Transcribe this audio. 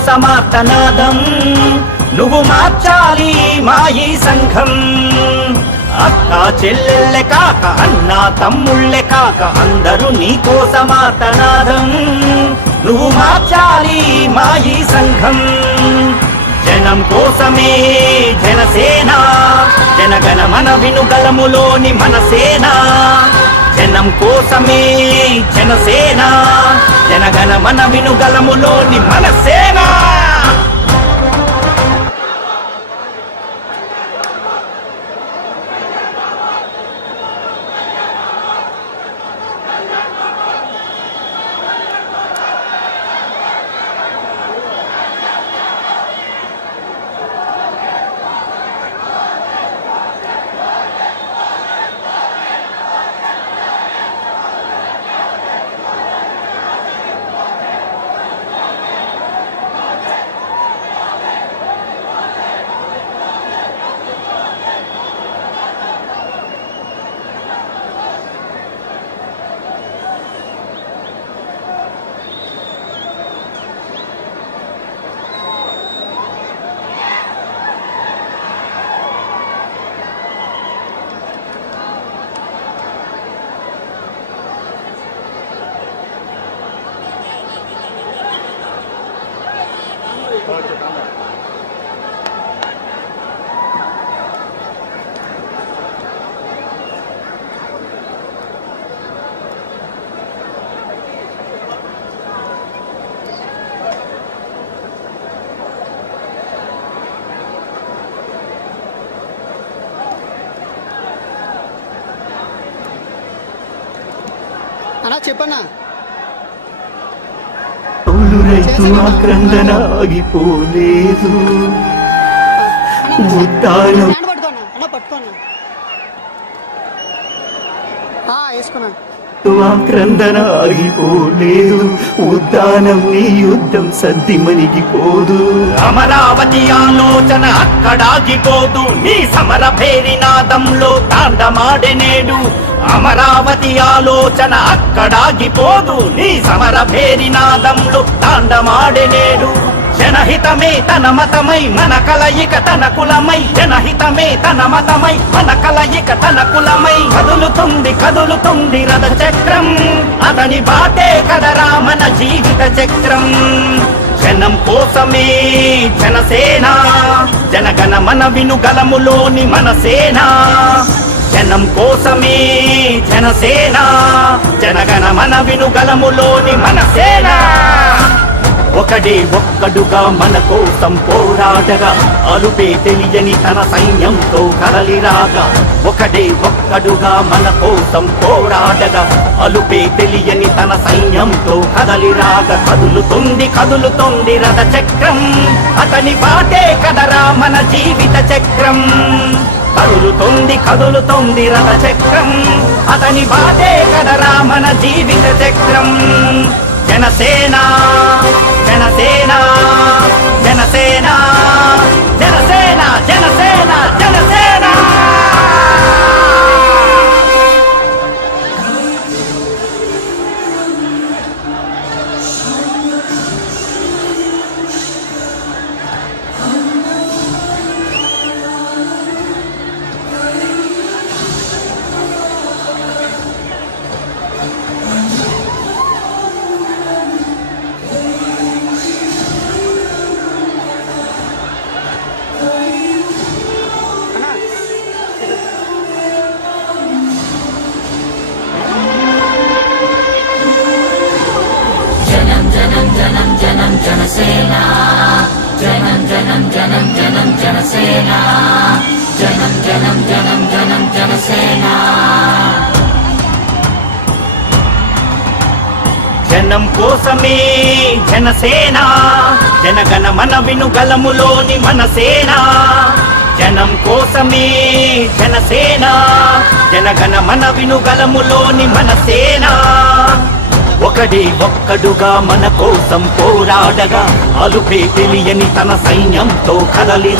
కోసమార్తనాదం నువ్వు మార్చాలి మా ఈ సంఘం. అక్క చెల్లెళ్ళే కాక అన్న తమ్ముళ్ళే కాక అందరూ నీ కోసమార్తనాదం నువ్వు మార్చాలి మా ఈ సంఘం. జనం కోసమే జనసేన, జనగణ మన వినుగలములోని మన సేన. జనం కోసమే జనసేన, జనగణ మన వినుగలములోని మన సేన. అన్నా చెప్పన్నా. రైతు ఆక్రందన ఆగిపోలేదు. ఆక్రందన ఆగిపోలేదు. ఉద్దానం నీ యుద్ధం సద్ది మణిగిపోదు. అమరావతి ఆలోచన అక్కడాగిపోదు. నీ సమర భేరినాదంలో తాండమాడెనేడు. అమరావతి ఆలోచన అక్కడాగిపోదు. నీ సమర భేరినాదంలో తాండమాడెనేడు. జనహితమే తన మతమై మన కలయిక తన కులమై. జనహితమే తన మతమై మన కలయిక తన కులమై. కదులుతుంది కదులుతుంది రథ చక్రం. అతని బాటే కదరా మన జీవిత చక్రం. జనం కోసమే జనసేన, జనగణ మన వినుగలములోని మన సేన. జనం కోసమే జనసేన, జనగణ మన వినుగలములోని మన సేన. ఒకడే ఒక్కడుగా మన కోసం పోరాడగా అలుపే తెలియని తన సైన్యంతో కదలిరాగా. ఒకడే ఒక్కడుగా మన కోసం పోరాడగా అలుపే తెలియని తన సైన్యంతో కదలిరాగా. కదులుతుంది కదులుతుంది రథ చక్రం. అతని బాటే కదరా మన జీవిత చక్రం. కదులుతుంది కదులుతుంది రథ చక్రం. అతని బాటే కదరా మన జీవిత చక్రం. జనసేన జనసేన జనసేన జనసేన జనసేన జనసేన. జనసేన జనం జనం జనం జనం జనసేన జనం జనం జనం జనం జనసేన. జనం కోసమే జనసేన, జనగణ మన వినుగలములోని మన సేన. జనం కోసమే జనసేన, జనగణ మన వినుగలములోని మన సేన. ఒకడే ఒక్కడుగా మన కోసం పోరాడగా అలుపే తెలియని తన సైన్యంతో కదలిరా.